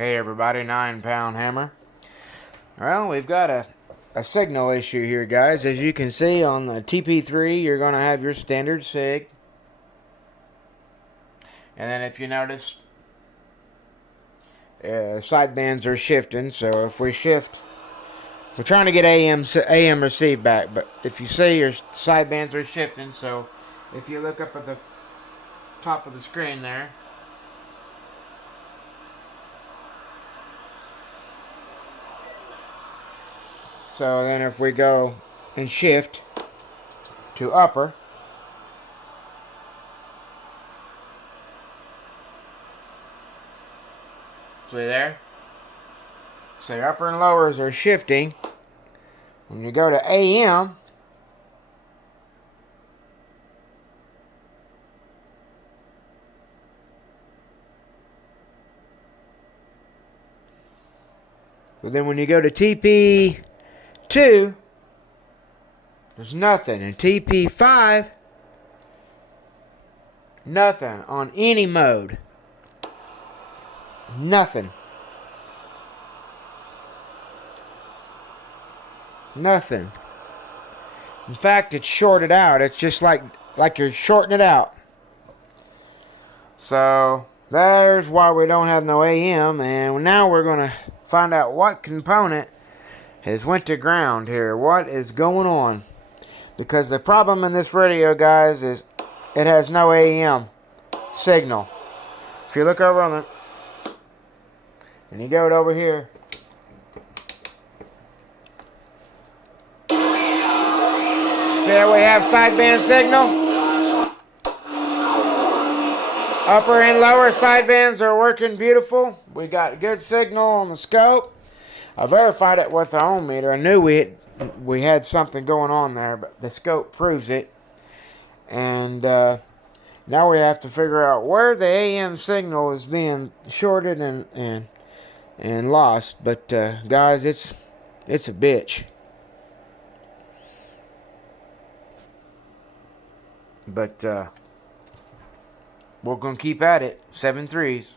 Hey everybody, 9-pound hammer. Well, we've got a signal issue here, guys. As you can see on the TP3, you're going to have your standard sig. And then if you notice, sidebands are shifting. So if we shift, we're trying to get AM receive back. But if you see, your sidebands are shifting. So if you look up at the top of the screen there, so then if we go and shift to upper, see there? So upper and lowers are shifting. When you go to AM, but then when you go to TP2, there's nothing. And TP5, nothing on any mode. Nothing. Nothing. In fact, it's shorted out. It's just like you're shorting it out. So there's why we don't have no AM. And now we're going to find out what component has went to ground here. What is going on? Because the problem in this radio, guys, is it has no AM signal. If you look over on the, and you go over here, see how we have sideband signal? Upper and lower sidebands are working beautiful. We got good signal on the scope. I verified it with the ohm meter. I knew we had something going on there, but the scope proves it. And now we have to figure out where the AM signal is being shorted and lost. But guys, it's a bitch. But we're gonna keep at it. 7 3s.